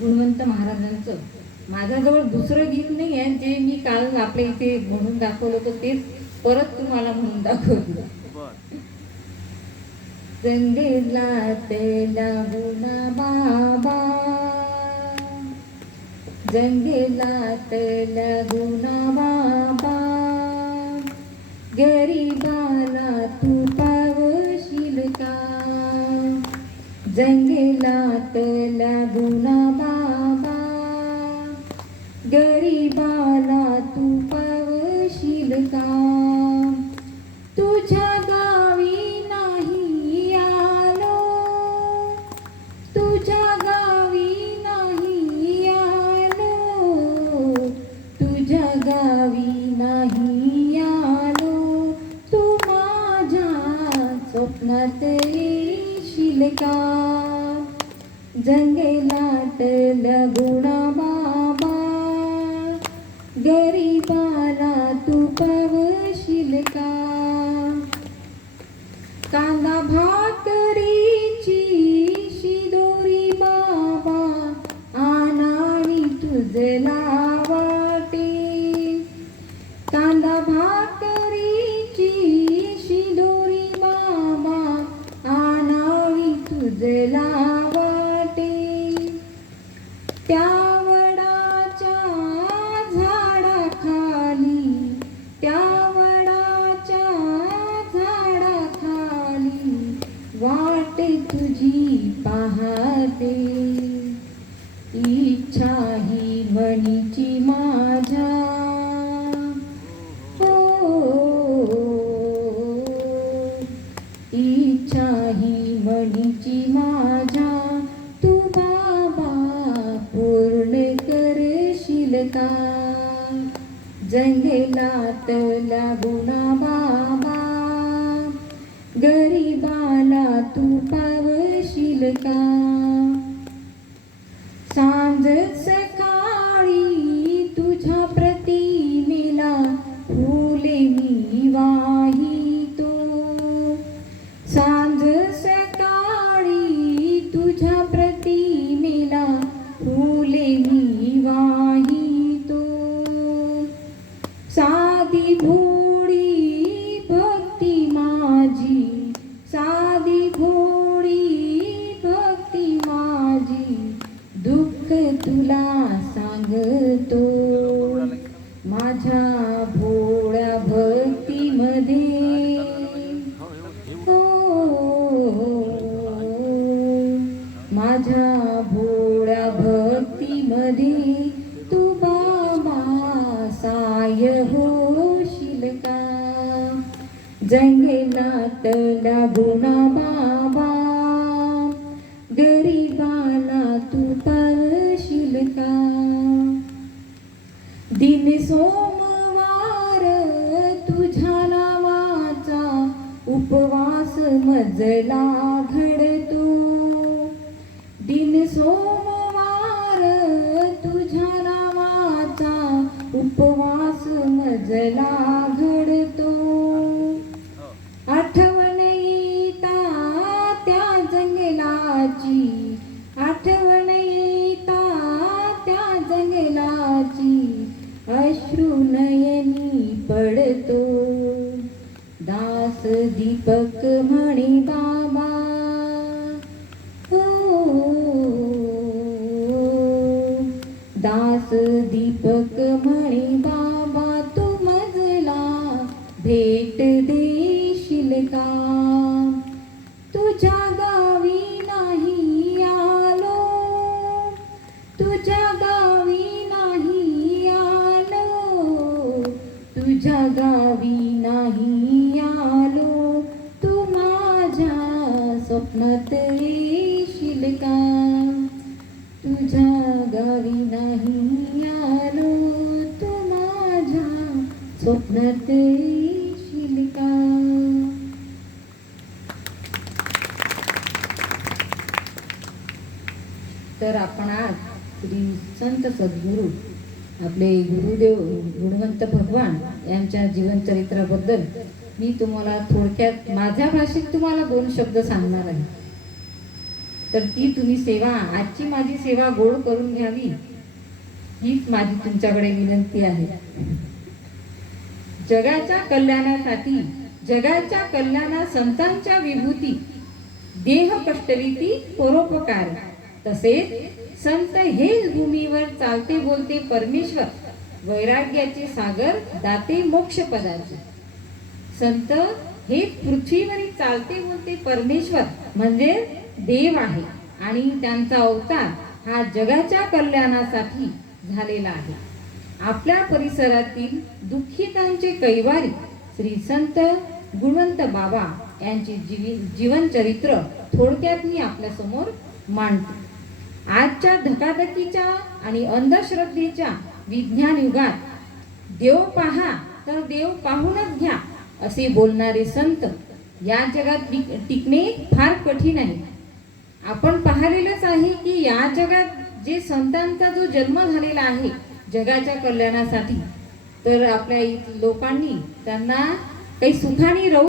गुणवंत महाराजांचं माझ्याजवळ दुसरं गीत नाही आहे, जे मी काल आपल्या इथे म्हणून दाखवलं होतं तेच परत तुम्हाला म्हणून दाखवलं. जंगलात लागुना बाबा, जंगलात लागुना बाबा, गरीबाला तू पावशील का? जंगलात लागुना बाबा, गरीबाला तू पावशील का? तुझ्या गावी नाही आलो, तुझ्या गावी नाही आलो, तुझ्या गावी नाही आलो, तू माझ्या स्वप्नात येशील का? जंगलात लागुना बाबा, गरीबाला तू पावशील का? कांदा भाकरीची शिदोरी बाबा, आणावी तुझला वाटे. कांदा भाकरीची शिदोरी बाबा, आणावी तुझला वाटे. त्या वडाच्या झाडाखाली, त्या वडाच्या झाडाखाली वाट तुझी पाहते. इच्छा ही मनीची माझ्या, हो, इच्छा ही मनीची माझ्या, तू बाबा पूर्ण करशील का? जंगलात लागुना बाबा, गरीबाला तू पावशील का? सांज सकाळी तुझ्या प्रतिमेला फुले मी वाहितो. सांज सकाळी तुझ्या प्रतिमेला फुले मी वाहितो. साधी भोळी भक्ती माझी, साधी भोळी भक्ती माझी, दुःख तुला सांगतो. माझ्या भोळ्या भक्तीमध्ये, हो, माझ्या भोळ्या भक्तीमध्ये तू बाबा साय होशील का? जंगलात लागुना बाबा, गरीबाला तू पावशील का? दिन सोमवार तुझ्या नावाचा उपवास मजला घडतो. दिन सोमवार तुझ्या नावाचा उपवास मजला घडतो. आठवण येता त्या जंगलाची, आठवण येता त्या जंगलाची, अश्रू नयनी पडतो. दास दीपक म्हणे बाबा, हो, दास दीपक म्हणे बाबा, तू मजला भेट देशील का? तुझ्या गावी नाही आलो, तुझ्या गावी नाही आलो, तुझ्या गावी नाही आलो, तू माझ्या स्वप्नात येशील का? तुझ्या गावी नाही आलो, तू माझ्या स्वप्नात येशील का? तर आपण आज श्री संत सद्गुरू आपले गुरुदेव गुणवंत भगवान यांच्या जीवनचरित्राबद्दल मी तुम्हाला थोडक्यात माझ्या भाषेत तुम्हाला 2 शब्द सांगणार आहे. तर ती तुम्ही सेवा, आजची माझी सेवा गोड करून घ्यावी, हीच माझी तुमच्याकडे विनंती आहे. जगाच्या कल्याणासाठी, जगाच्या कल्याणा संतांच्या विभूती, देह कष्टविती परोपकार. तसेच संत हेच भूमीवर चालते बोलते परमेश्वर, वैराग्याचे सागर दाते मोक्ष पदाचे. संत हे पृथ्वीवरील चालते बोलते परमेश्वर म्हणजे देव आहे आणि त्यांचा अवतार हा जगाच्या कल्याणासाठी झालेला आहे. आपल्या परिसरातील दुःखितांचे कैवारी श्री संत गुणवंत बाबा यांचे जीवन चरित्र थोडक्यात मी आपल्या समोर मांडतो. आजच्या धकाधकीच्या आणि अंधश्रद्धेच्या विज्ञान युगात देव पहा तर देव पाहूनच घ्या असे बोलणारे संत या जगात टिकणे फार कठीण आहे. आपण पाहिलेलंच आहे की या जगात जे संतांचा जो जन्म झालेला आहे जगाच्या कल्याणासाठी, तर आपल्या लोकांनी त्यांना काही सुखाने राहू